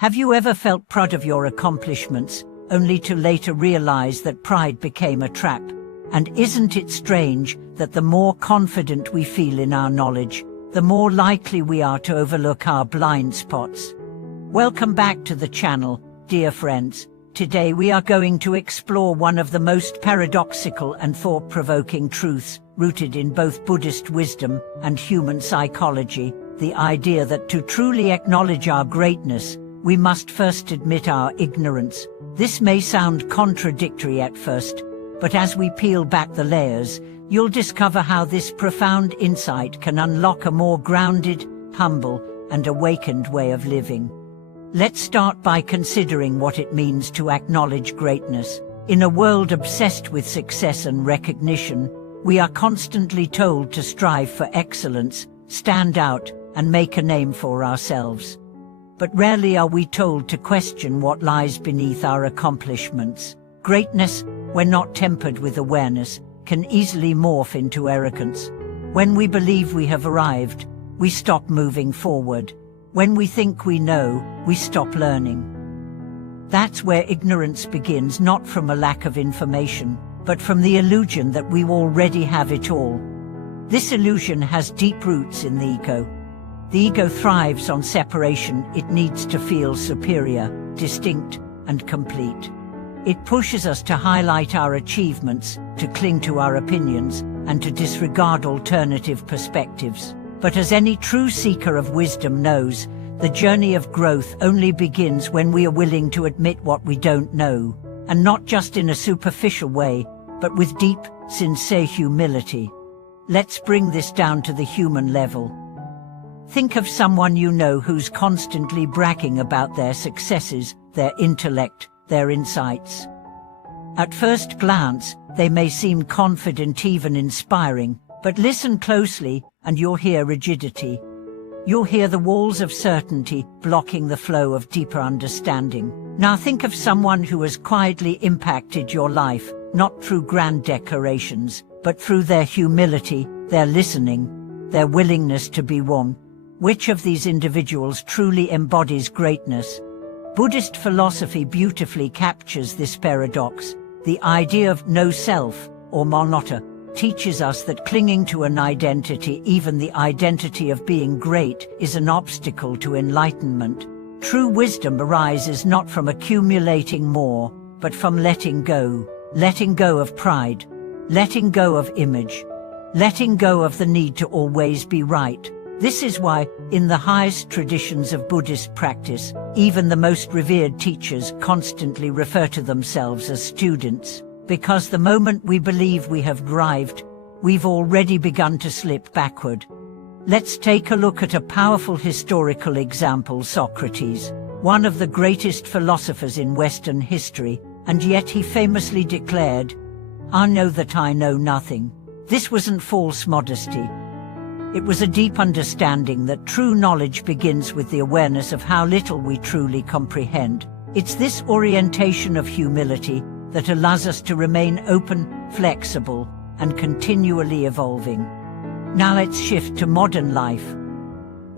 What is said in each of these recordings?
Have you ever felt proud of your accomplishments, only to later realize that pride became a trap? And isn't it strange that the more confident we feel in our knowledge, the more likely we are to overlook our blind spots? Welcome back to the channel, dear friends. Today we are going to explore one of the most paradoxical and thought-provoking truths, rooted in both Buddhist wisdom and human psychology, the idea that to truly acknowledge our greatness, we must first admit our ignorance. This may sound contradictory at first, but as we peel back the layers, you'll discover how this profound insight can unlock a more grounded, humble, and awakened way of living. Let's start by considering what it means to acknowledge greatness. In a world obsessed with success and recognition, we are constantly told to strive for excellence, stand out, and make a name for ourselves. But rarely are we told to question what lies beneath our accomplishments. Greatness, when not tempered with awareness, can easily morph into arrogance. When we believe we have arrived, we stop moving forward. When we think we know, we stop learning. That's where ignorance begins, not from a lack of information, but from the illusion that we already have it all. This illusion has deep roots in the ego. The ego thrives on separation. It needs to feel superior, distinct, and complete. It pushes us to highlight our achievements, to cling to our opinions, and to disregard alternative perspectives. But as any true seeker of wisdom knows, the journey of growth only begins when we are willing to admit what we don't know, and not just in a superficial way, but with deep, sincere humility. Let's bring this down to the human level. Think of someone you know who's constantly bragging about their successes, their intellect, their insights. At first glance, they may seem confident, even inspiring, but listen closely, and you'll hear rigidity. You'll hear the walls of certainty blocking the flow of deeper understanding. Now think of someone who has quietly impacted your life, not through grand declarations, but through their humility, their listening, their willingness to be one. Which of these individuals truly embodies greatness? Buddhist philosophy beautifully captures this paradox. The idea of no self, or monotta, teaches us that clinging to an identity, even the identity of being great, is an obstacle to enlightenment. True wisdom arises not from accumulating more, but from letting go of pride, letting go of image, letting go of the need to always be right. This is why, in the highest traditions of Buddhist practice, even the most revered teachers constantly refer to themselves as students, because the moment we believe we have arrived, we've already begun to slip backward. Let's take a look at a powerful historical example: Socrates, one of the greatest philosophers in Western history, and yet he famously declared, "I know that I know nothing." This wasn't false modesty. It was a deep understanding that true knowledge begins with the awareness of how little we truly comprehend. It's this orientation of humility that allows us to remain open, flexible, and continually evolving. Now let's shift to modern life.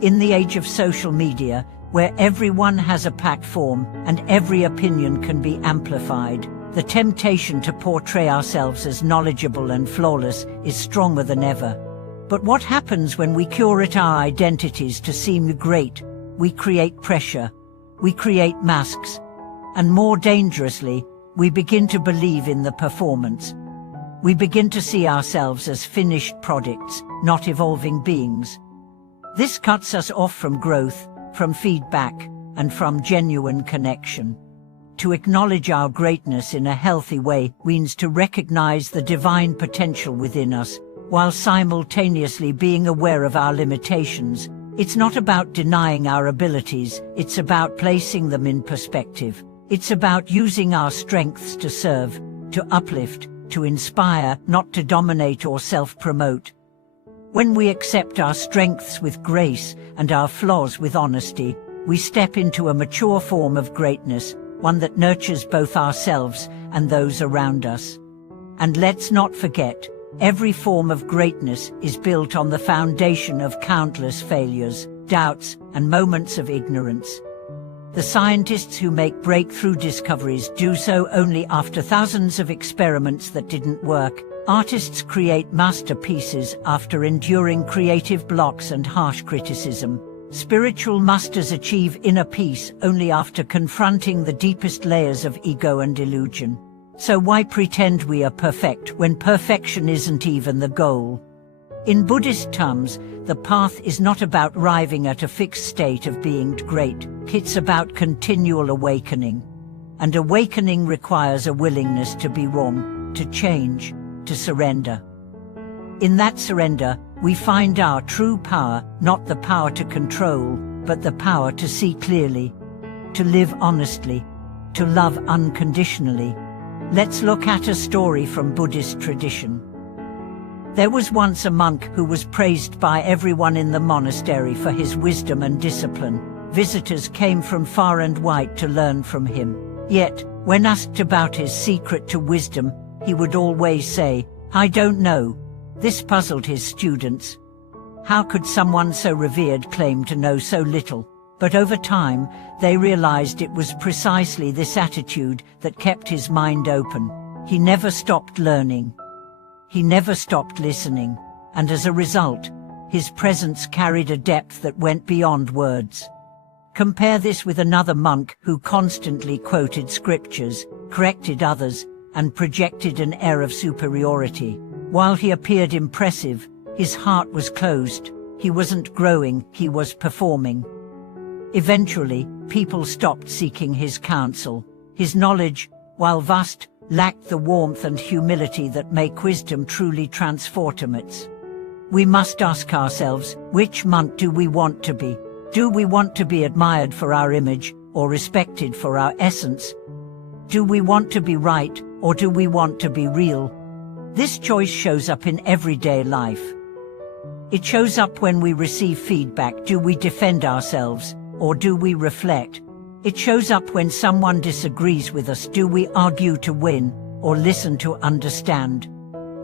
In the age of social media, where everyone has a platform and every opinion can be amplified, the temptation to portray ourselves as knowledgeable and flawless is stronger than ever. But what happens when we curate our identities to seem great? We create pressure, we create masks, and more dangerously, we begin to believe in the performance. We begin to see ourselves as finished products, not evolving beings. This cuts us off from growth, from feedback, and from genuine connection. To acknowledge our greatness in a healthy way means to recognize the divine potential within us, while simultaneously being aware of our limitations. It's not about denying our abilities, it's about placing them in perspective. It's about using our strengths to serve, to uplift, to inspire, not to dominate or self-promote. When we accept our strengths with grace and our flaws with honesty, we step into a mature form of greatness, one that nurtures both ourselves and those around us. And let's not forget, every form of greatness is built on the foundation of countless failures, doubts, and moments of ignorance. The scientists who make breakthrough discoveries do so only after thousands of experiments that didn't work. Artists create masterpieces after enduring creative blocks and harsh criticism. Spiritual masters achieve inner peace only after confronting the deepest layers of ego and illusion. So why pretend we are perfect when perfection isn't even the goal? In Buddhist terms, the path is not about arriving at a fixed state of being great. It's about continual awakening. And awakening requires a willingness to be wrong, to change, to surrender. In that surrender, we find our true power, not the power to control, but the power to see clearly, to live honestly, to love unconditionally. Let's look at a story from Buddhist tradition. There was once a monk who was praised by everyone in the monastery for his wisdom and discipline. Visitors came from far and wide to learn from him. Yet, when asked about his secret to wisdom, he would always say, "I don't know." This puzzled his students. How could someone so revered claim to know so little? But over time, they realized it was precisely this attitude that kept his mind open. He never stopped learning. He never stopped listening, and as a result, his presence carried a depth that went beyond words. Compare this with another monk who constantly quoted scriptures, corrected others, and projected an air of superiority. While he appeared impressive, his heart was closed. He wasn't growing, he was performing. Eventually, people stopped seeking his counsel. His knowledge, while vast, lacked the warmth and humility that make wisdom truly transformative. We must ask ourselves, which monk do we want to be? Do we want to be admired for our image, or respected for our essence? Do we want to be right, or do we want to be real? This choice shows up in everyday life. It shows up when we receive feedback. Do we defend ourselves, or do we reflect? It shows up when someone disagrees with us. Do we argue to win, or listen to understand?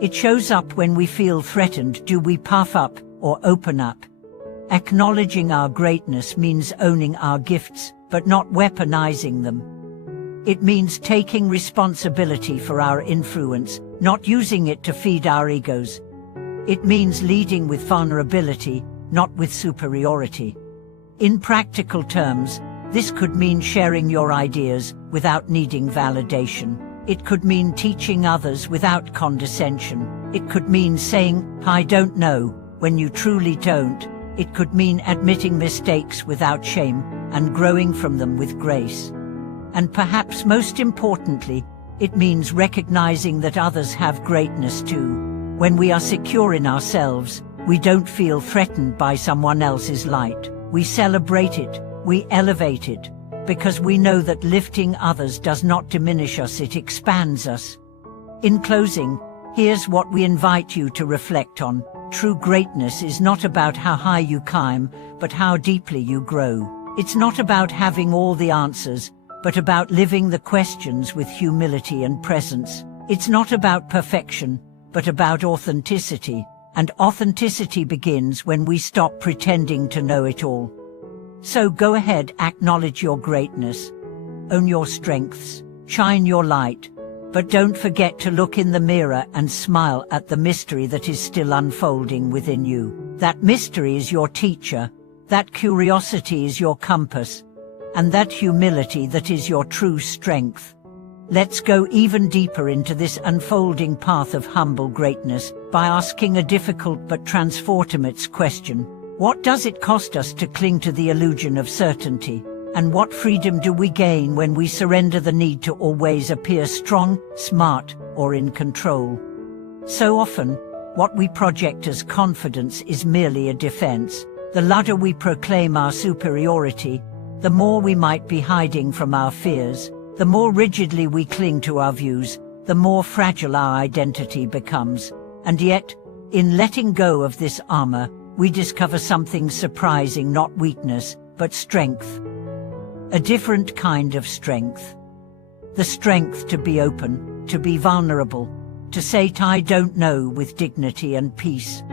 It shows up when we feel threatened. Do we puff up, or open up? Acknowledging our greatness means owning our gifts, but not weaponizing them. It means taking responsibility for our influence, not using it to feed our egos. It means leading with vulnerability, not with superiority. In practical terms, this could mean sharing your ideas without needing validation. It could mean teaching others without condescension. It could mean saying, "I don't know," when you truly don't. It could mean admitting mistakes without shame and growing from them with grace. And perhaps most importantly, it means recognizing that others have greatness too. When we are secure in ourselves, we don't feel threatened by someone else's light. We celebrate it, we elevate it, because we know that lifting others does not diminish us, it expands us. In closing, here's what we invite you to reflect on. True greatness is not about how high you climb, but how deeply you grow. It's not about having all the answers, but about living the questions with humility and presence. It's not about perfection, but about authenticity. And authenticity begins when we stop pretending to know it all. So go ahead, acknowledge your greatness, own your strengths, shine your light, but don't forget to look in the mirror and smile at the mystery that is still unfolding within you. That mystery is your teacher, that curiosity is your compass, and that humility that is your true strength. Let's go even deeper into this unfolding path of humble greatness by asking a difficult but transformative question. What does it cost us to cling to the illusion of certainty? And what freedom do we gain when we surrender the need to always appear strong, smart, or in control? So often, what we project as confidence is merely a defense. The louder we proclaim our superiority, the more we might be hiding from our fears. The more rigidly we cling to our views, the more fragile our identity becomes. And yet, in letting go of this armor, we discover something surprising, not weakness, but strength. A different kind of strength. The strength to be open, to be vulnerable, to say "I don't know" with dignity and peace.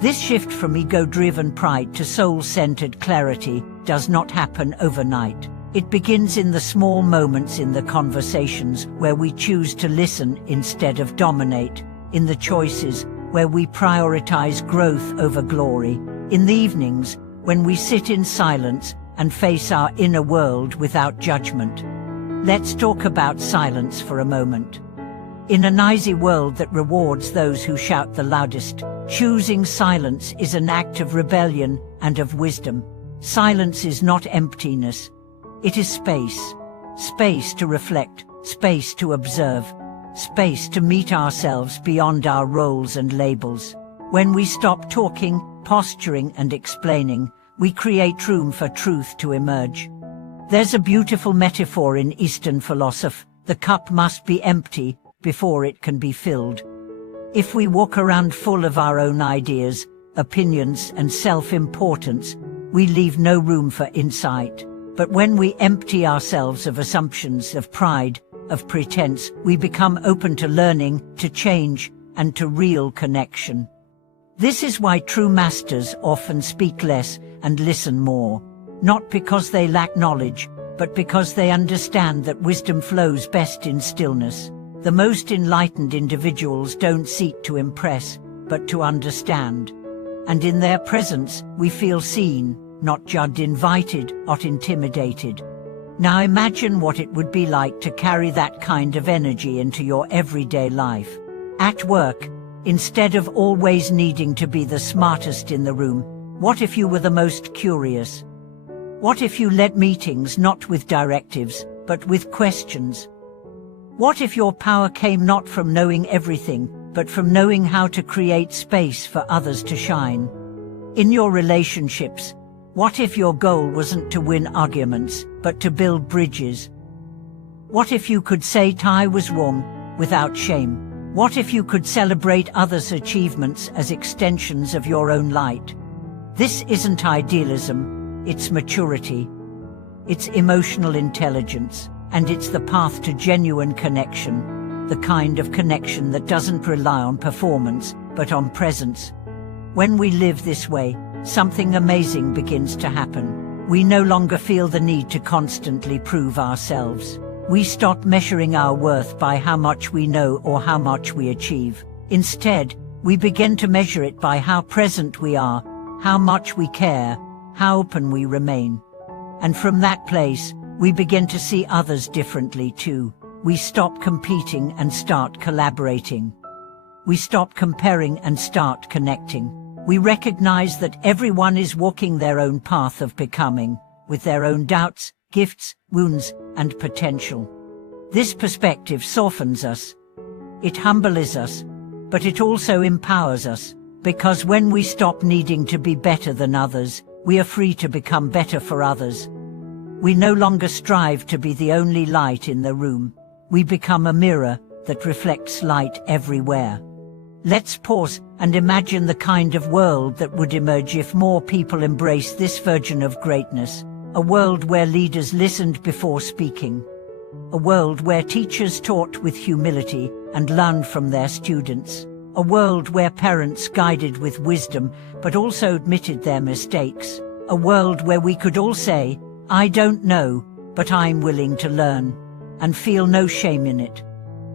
This shift from ego-driven pride to soul-centered clarity does not happen overnight. It begins in the small moments in the conversations where we choose to listen instead of dominate, in the choices where we prioritize growth over glory, in the evenings when we sit in silence and face our inner world without judgment. Let's talk about silence for a moment. In a noisy world that rewards those who shout the loudest, choosing silence is an act of rebellion and of wisdom. Silence is not emptiness. It is space. Space to reflect, space to observe, space to meet ourselves beyond our roles and labels. When we stop talking, posturing and explaining, we create room for truth to emerge. There's a beautiful metaphor in Eastern philosophy: the cup must be empty before it can be filled. If we walk around full of our own ideas, opinions and self-importance, we leave no room for insight. But when we empty ourselves of assumptions, of pride, of pretense, we become open to learning, to change, and to real connection. This is why true masters often speak less and listen more, not because they lack knowledge, but because they understand that wisdom flows best in stillness. The most enlightened individuals don't seek to impress, but to understand. And in their presence, we feel seen, not judged, invited, not intimidated. Now imagine what it would be like to carry that kind of energy into your everyday life. At work, instead of always needing to be the smartest in the room, what if you were the most curious? What if you led meetings not with directives, but with questions? What if your power came not from knowing everything, but from knowing how to create space for others to shine? In your relationships, what if your goal wasn't to win arguments, but to build bridges? What if you could say I was wrong without shame? What if you could celebrate others' achievements as extensions of your own light? This isn't idealism, it's maturity. It's emotional intelligence, and it's the path to genuine connection, the kind of connection that doesn't rely on performance, but on presence. When we live this way, something amazing begins to happen. We no longer feel the need to constantly prove ourselves. We stop measuring our worth by how much we know or how much we achieve. Instead, we begin to measure it by how present we are, how much we care, how open we remain. And from that place, we begin to see others differently too. We stop competing and start collaborating. We stop comparing and start connecting. We recognize that everyone is walking their own path of becoming, with their own doubts, gifts, wounds, and potential. This perspective softens us. It humbles us, but it also empowers us, because when we stop needing to be better than others, we are free to become better for others. We no longer strive to be the only light in the room. We become a mirror that reflects light everywhere. Let's pause and imagine the kind of world that would emerge if more people embrace this version of greatness. A world where leaders listened before speaking. A world where teachers taught with humility and learned from their students. A world where parents guided with wisdom but also admitted their mistakes. A world where we could all say, "I don't know, but I'm willing to learn," and feel no shame in it.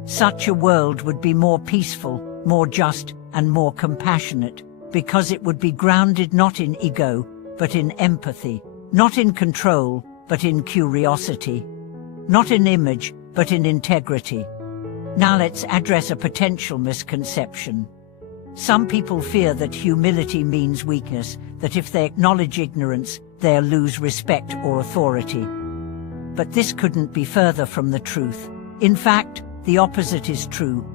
Such a world would be more peaceful, more just, and more compassionate, because it would be grounded not in ego, but in empathy, not in control, but in curiosity, not in image, but in integrity. Now let's address a potential misconception. Some people fear that humility means weakness, that if they acknowledge ignorance, they'll lose respect or authority. But this couldn't be further from the truth. In fact, the opposite is true.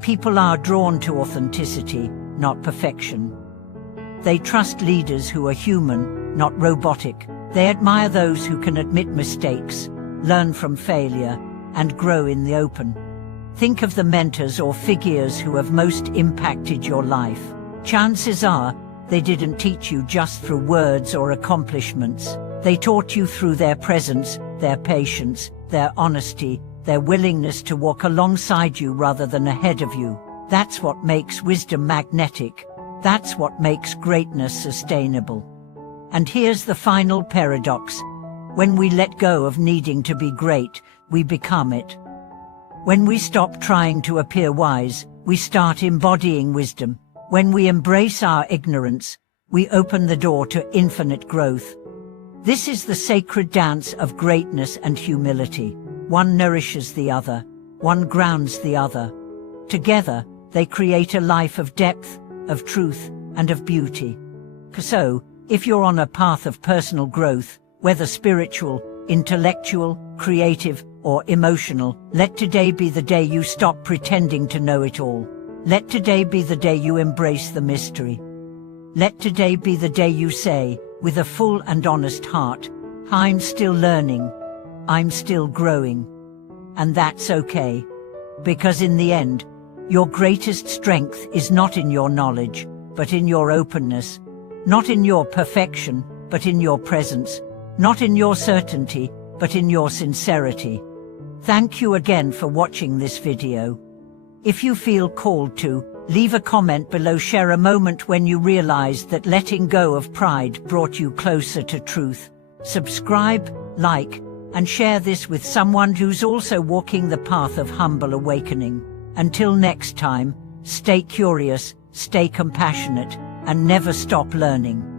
People are drawn to authenticity, not perfection. They trust leaders who are human, not robotic. They admire those who can admit mistakes, learn from failure, and grow in the open. Think of the mentors or figures who have most impacted your life. Chances are, they didn't teach you just through words or accomplishments. They taught you through their presence, their patience, their honesty, their willingness to walk alongside you rather than ahead of you. That's what makes wisdom magnetic. That's what makes greatness sustainable. And here's the final paradox. When we let go of needing to be great, we become it. When we stop trying to appear wise, we start embodying wisdom. When we embrace our ignorance, we open the door to infinite growth. This is the sacred dance of greatness and humility. One nourishes the other, one grounds the other. Together, they create a life of depth, of truth, and of beauty. So, if you're on a path of personal growth, whether spiritual, intellectual, creative, or emotional, let today be the day you stop pretending to know it all. Let today be the day you embrace the mystery. Let today be the day you say, with a full and honest heart, I'm still learning, I'm still growing. And that's okay. Because in the end, your greatest strength is not in your knowledge, but in your openness. Not in your perfection, but in your presence. Not in your certainty, but in your sincerity. Thank you again for watching this video. If you feel called to, leave a comment below. Share a moment when you realized that letting go of pride brought you closer to truth. Subscribe, like, and share this with someone who's also walking the path of humble awakening. Until next time, stay curious, stay compassionate, and never stop learning.